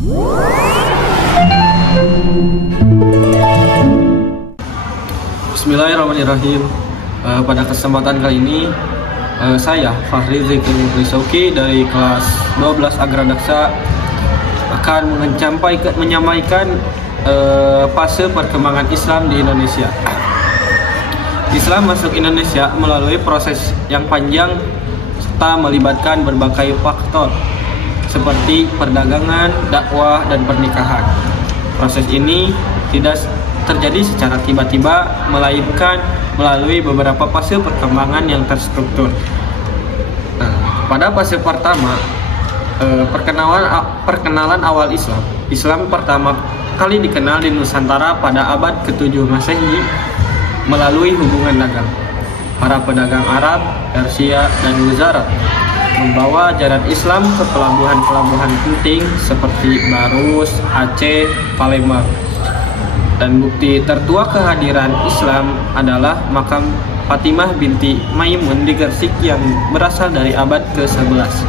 Bismillahirrahmanirrahim. Pada kesempatan kali ini saya Fahri Zikri Risauki dari kelas 12 Agradaksa akan menyampaikan fase perkembangan Islam di Indonesia. Islam masuk Indonesia melalui proses yang panjang serta melibatkan berbagai faktor seperti perdagangan, dakwah, dan pernikahan. Proses ini tidak terjadi secara tiba-tiba, melainkan melalui beberapa fase perkembangan yang terstruktur. Pada fase pertama, perkenalan awal Islam. Islam pertama kali dikenal di Nusantara pada abad ke-7 Masehi melalui hubungan dagang. Para pedagang Arab, Persia, dan Gujarat membawa ajaran Islam ke pelabuhan-pelabuhan penting seperti Barus, Aceh, Palembang. Dan bukti tertua kehadiran Islam adalah makam Fatimah binti Maimun di Gresik yang berasal dari abad ke-11.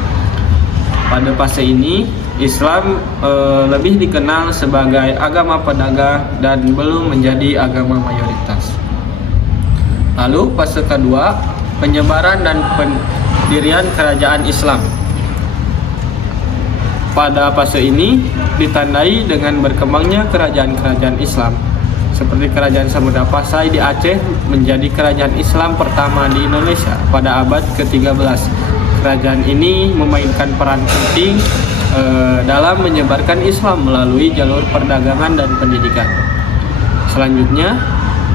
Pada fase ini, Islam lebih dikenal sebagai agama pedagang dan belum menjadi agama mayoritas. Lalu fase kedua, penyebaran dan pendirian kerajaan Islam. Pada fase ini ditandai dengan berkembangnya kerajaan-kerajaan Islam seperti Kerajaan Samudra Pasai di Aceh menjadi kerajaan Islam pertama di Indonesia pada abad ke-13. Kerajaan ini memainkan peran penting dalam menyebarkan Islam melalui jalur perdagangan dan pendidikan. Selanjutnya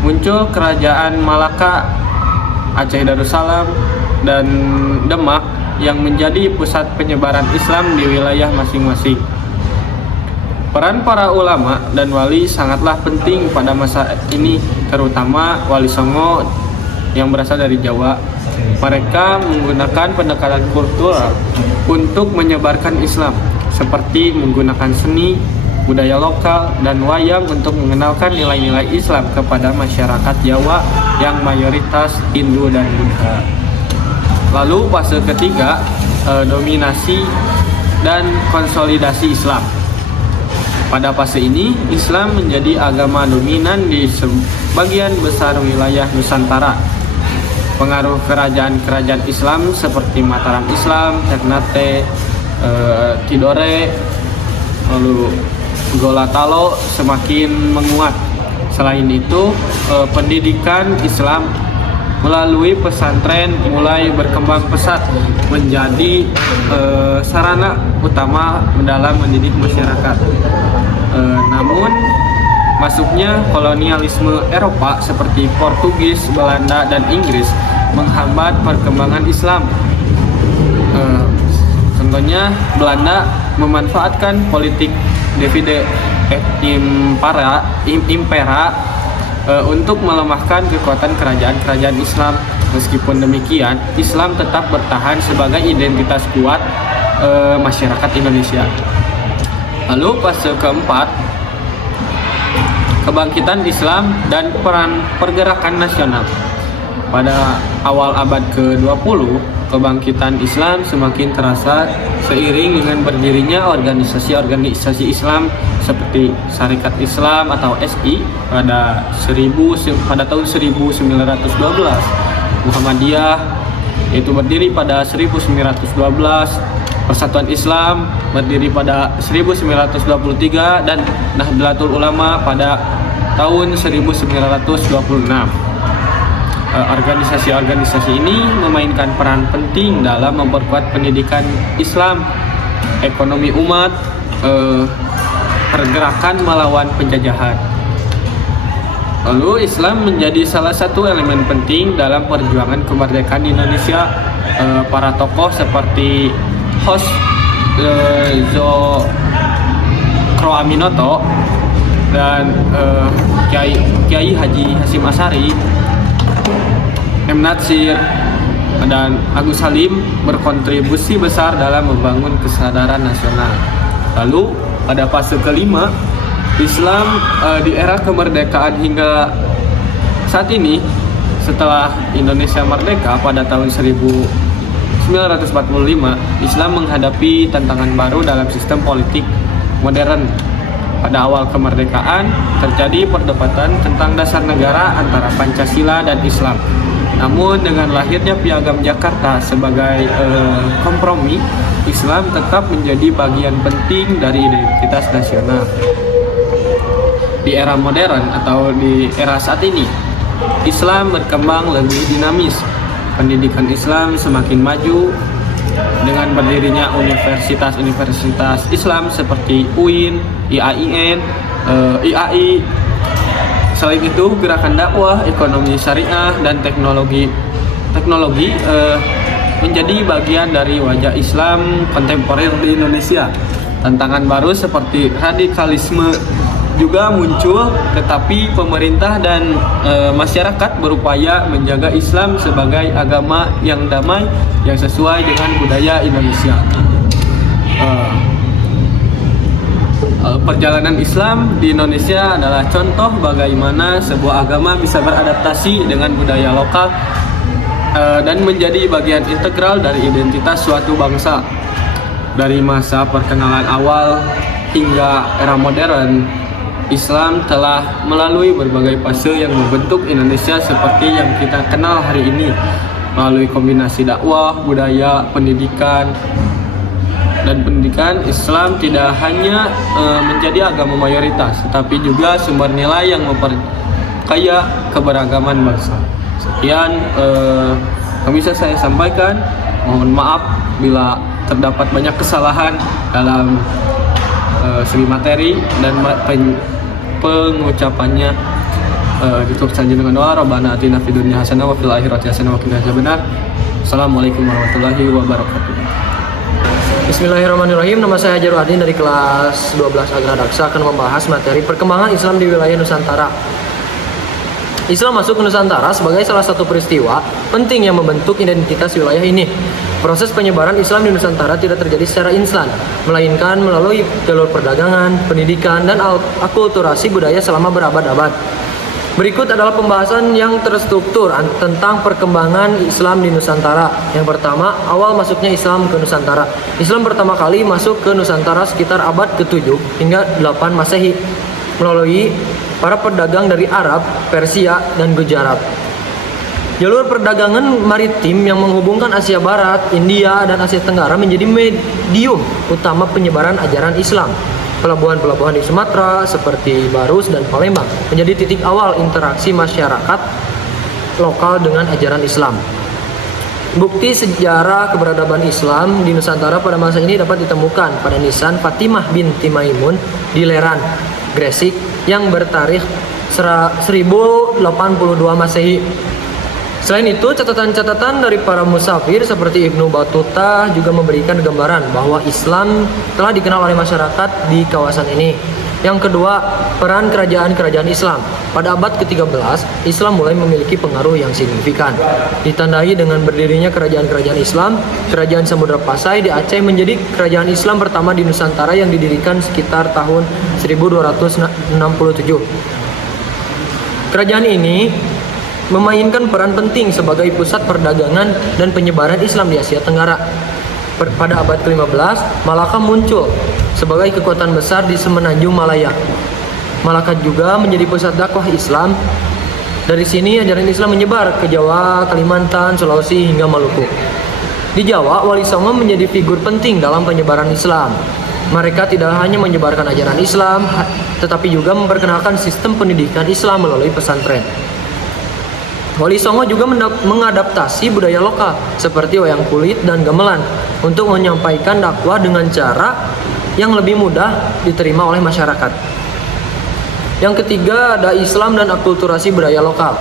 muncul Kerajaan Malaka, Aceh Darussalam, dan Demak yang menjadi pusat penyebaran Islam di wilayah masing-masing. Peran para ulama dan wali sangatlah penting pada masa ini, terutama Wali Songo yang berasal dari Jawa. Mereka menggunakan pendekatan kultural untuk menyebarkan Islam, seperti menggunakan seni, budaya lokal, dan wayang untuk mengenalkan nilai-nilai Islam kepada masyarakat Jawa yang mayoritas Hindu dan Buddha. Lalu fase ketiga, dominasi dan konsolidasi Islam. Pada fase ini, Islam menjadi agama dominan di sebagian besar wilayah Nusantara. Pengaruh kerajaan-kerajaan Islam seperti Mataram Islam, Ternate, Tidore, lalu Gorontalo semakin menguat. Selain itu, pendidikan Islam melalui pesantren mulai berkembang pesat menjadi sarana utama dalam mendidik masyarakat. Namun masuknya kolonialisme Eropa seperti Portugis, Belanda, dan Inggris menghambat perkembangan Islam. Contohnya Belanda memanfaatkan politik divide et impera untuk melemahkan kekuatan kerajaan-kerajaan Islam. Meskipun demikian, Islam tetap bertahan sebagai identitas kuat masyarakat Indonesia. Lalu fase keempat, kebangkitan Islam dan peran pergerakan nasional. Pada awal abad ke-20, kebangkitan Islam semakin terasa seiring dengan berdirinya organisasi-organisasi Islam seperti Syarikat Islam atau SI pada tahun 1912, Muhammadiyah yaitu berdiri pada 1912, Persatuan Islam berdiri pada 1923, dan Nahdlatul Ulama pada tahun 1926. Organisasi-organisasi ini memainkan peran penting dalam memperkuat pendidikan Islam, ekonomi umat, pergerakan melawan penjajahan. Lalu Islam menjadi salah satu elemen penting dalam perjuangan kemerdekaan Indonesia. Para tokoh seperti Zokro Aminoto dan Kiai Haji Hasyim Asy'ari, M. Natsir, dan Agus Salim berkontribusi besar dalam membangun kesadaran nasional. Lalu pada fase kelima, Islam di era kemerdekaan hingga saat ini, setelah Indonesia merdeka pada tahun 1945, Islam menghadapi tantangan baru dalam sistem politik, modern. Pada awal kemerdekaan, terjadi perdebatan tentang dasar negara antara Pancasila dan Islam. Namun dengan lahirnya Piagam Jakarta sebagai kompromi, Islam tetap menjadi bagian penting dari identitas nasional. Di era modern atau di era saat ini, Islam berkembang lebih dinamis. Pendidikan Islam semakin maju dengan berdirinya universitas-universitas Islam seperti UIN, IAIN, IAI. Selain itu, gerakan dakwah, ekonomi syariah, dan teknologi menjadi bagian dari wajah Islam kontemporer di Indonesia. Tantangan baru seperti radikalisme juga muncul, tetapi pemerintah dan masyarakat berupaya menjaga Islam sebagai agama yang damai yang sesuai dengan budaya Indonesia. Perjalanan Islam di Indonesia adalah contoh bagaimana sebuah agama bisa beradaptasi dengan budaya lokal dan menjadi bagian integral dari identitas suatu bangsa. Dari masa perkenalan awal hingga era modern, Islam telah melalui berbagai fase yang membentuk Indonesia seperti yang kita kenal hari ini, melalui kombinasi dakwah, budaya, pendidikan. Islam tidak hanya menjadi agama mayoritas, tetapi juga sumber nilai yang memperkaya keberagaman bangsa. Sekian yang bisa saya sampaikan. Mohon maaf bila terdapat banyak kesalahan dalam segi materi dan pengucapannya. Tutup saja dengan doa. Rabbana atina fid dunya hasanah wa fil akhirati hasanah wa qina adzabannar. Assalamualaikum warahmatullahi wabarakatuh. Bismillahirrahmanirrahim. Nama saya Hajarul Adin dari kelas 12 Agradaksa akan membahas materi perkembangan Islam di wilayah Nusantara. Islam masuk ke Nusantara sebagai salah satu peristiwa penting yang membentuk identitas wilayah ini. Proses penyebaran Islam di Nusantara tidak terjadi secara instan, melainkan melalui jalur perdagangan, pendidikan, dan akulturasi budaya selama berabad-abad. Berikut adalah pembahasan yang terstruktur tentang perkembangan Islam di Nusantara. Yang pertama, awal masuknya Islam ke Nusantara. Islam pertama kali masuk ke Nusantara sekitar abad ke-7 hingga 8 Masehi melalui para pedagang dari Arab, Persia, dan Gujarat. Jalur perdagangan maritim yang menghubungkan Asia Barat, India, dan Asia Tenggara menjadi medium utama penyebaran ajaran Islam. Pelabuhan-pelabuhan di Sumatera seperti Barus dan Palembang menjadi titik awal interaksi masyarakat lokal dengan ajaran Islam. Bukti sejarah keberadaban Islam di Nusantara pada masa ini dapat ditemukan pada nisan Fatimah binti Maimun di Leran, Gresik yang bertarikh 1082 Masehi. Selain itu, catatan-catatan dari para musafir seperti Ibnu Battuta juga memberikan gambaran bahwa Islam telah dikenal oleh masyarakat di kawasan ini. Yang kedua, peran kerajaan-kerajaan Islam. Pada abad ke-13, Islam mulai memiliki pengaruh yang signifikan. Ditandai dengan berdirinya kerajaan-kerajaan Islam, Kerajaan Samudra Pasai di Aceh menjadi kerajaan Islam pertama di Nusantara yang didirikan sekitar tahun 1267. Kerajaan ini memainkan peran penting sebagai pusat perdagangan dan penyebaran Islam di Asia Tenggara. Pada abad ke-15, Malaka muncul sebagai kekuatan besar di semenanjung Malaya. Malaka juga menjadi pusat dakwah Islam. Dari sini ajaran Islam menyebar ke Jawa, Kalimantan, Sulawesi, hingga Maluku. Di Jawa, Wali Songo menjadi figur penting dalam penyebaran Islam. Mereka tidak hanya menyebarkan ajaran Islam, tetapi juga memperkenalkan sistem pendidikan Islam melalui pesantren. Wali Songo juga mengadaptasi budaya lokal seperti wayang kulit dan gamelan untuk menyampaikan dakwah dengan cara yang lebih mudah diterima oleh masyarakat. Yang ketiga, ada Islam dan akulturasi budaya lokal.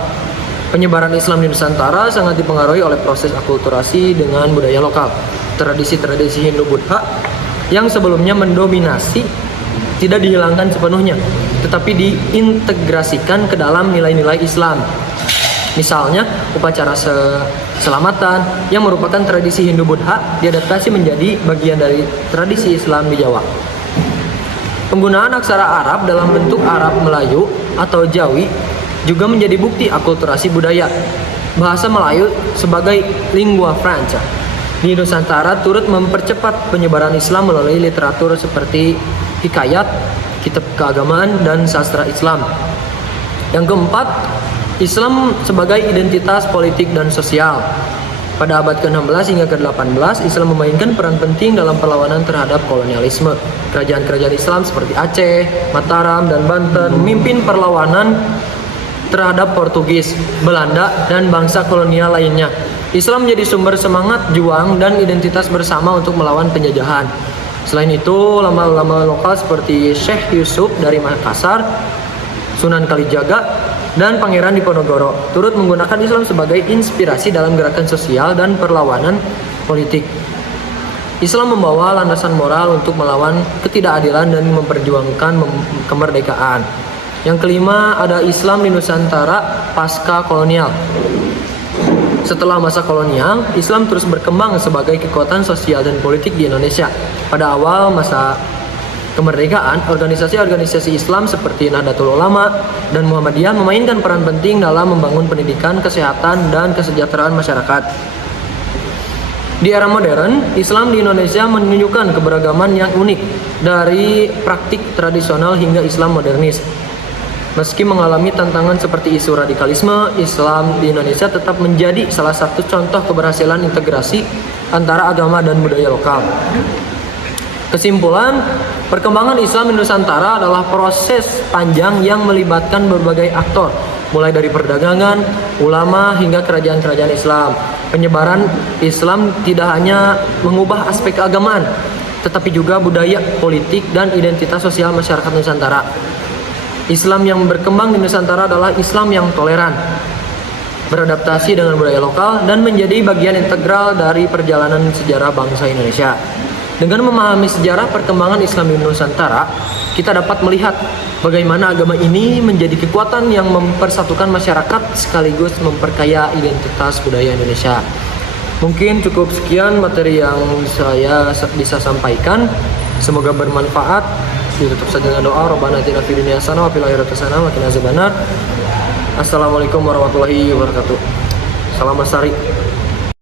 Penyebaran Islam di Nusantara sangat dipengaruhi oleh proses akulturasi dengan budaya lokal. Tradisi-tradisi Hindu-Buddha yang sebelumnya mendominasi tidak dihilangkan sepenuhnya, tetapi diintegrasikan ke dalam nilai-nilai Islam. Misalnya, upacara selamatan yang merupakan tradisi Hindu-Buddha diadaptasi menjadi bagian dari tradisi Islam di Jawa. Penggunaan aksara Arab dalam bentuk Arab Melayu atau Jawi juga menjadi bukti akulturasi budaya. Bahasa Melayu sebagai lingua franca di Nusantara turut mempercepat penyebaran Islam melalui literatur seperti hikayat, kitab keagamaan, dan sastra Islam. Yang keempat, Islam sebagai identitas politik dan sosial. Pada abad ke-16 hingga ke-18, Islam memainkan peran penting dalam perlawanan terhadap kolonialisme. Kerajaan-kerajaan Islam seperti Aceh, Mataram, dan Banten memimpin perlawanan terhadap Portugis, Belanda, dan bangsa kolonial lainnya. Islam menjadi sumber semangat juang dan identitas bersama untuk melawan penjajahan. Selain itu, ulama-ulama lokal seperti Syekh Yusuf dari Makassar, Sunan Kalijaga, dan Pangeran Diponegoro turut menggunakan Islam sebagai inspirasi dalam gerakan sosial dan perlawanan politik. Islam membawa landasan moral untuk melawan ketidakadilan dan memperjuangkan kemerdekaan. Yang kelima, ada Islam di Nusantara pasca kolonial. Setelah masa kolonial, Islam terus berkembang sebagai kekuatan sosial dan politik di Indonesia. Pada awal masa kemerdekaan, organisasi-organisasi Islam seperti Nahdlatul Ulama dan Muhammadiyah memainkan peran penting dalam membangun pendidikan, kesehatan, dan kesejahteraan masyarakat. Di era modern, Islam di Indonesia menunjukkan keberagaman yang unik dari praktik tradisional hingga Islam modernis. Meski mengalami tantangan seperti isu radikalisme, Islam di Indonesia tetap menjadi salah satu contoh keberhasilan integrasi antara agama dan budaya lokal. Kesimpulan, perkembangan Islam di Nusantara adalah proses panjang yang melibatkan berbagai aktor, mulai dari perdagangan, ulama, hingga kerajaan-kerajaan Islam. Penyebaran Islam tidak hanya mengubah aspek keagamaan, tetapi juga budaya, politik, dan identitas sosial masyarakat Nusantara. Islam yang berkembang di Nusantara adalah Islam yang toleran, beradaptasi dengan budaya lokal, dan menjadi bagian integral dari perjalanan sejarah bangsa Indonesia. Dengan memahami sejarah perkembangan Islam di Nusantara, kita dapat melihat bagaimana agama ini menjadi kekuatan yang mempersatukan masyarakat sekaligus memperkaya identitas budaya Indonesia. Mungkin cukup sekian materi yang saya bisa sampaikan. Semoga bermanfaat. Ditutup saja dengan doa. Rabbana atina fid dunya hasanah wa fil akhirati hasanah wa qina azabannar. Assalamualaikum warahmatullahi wabarakatuh. Salam lestari.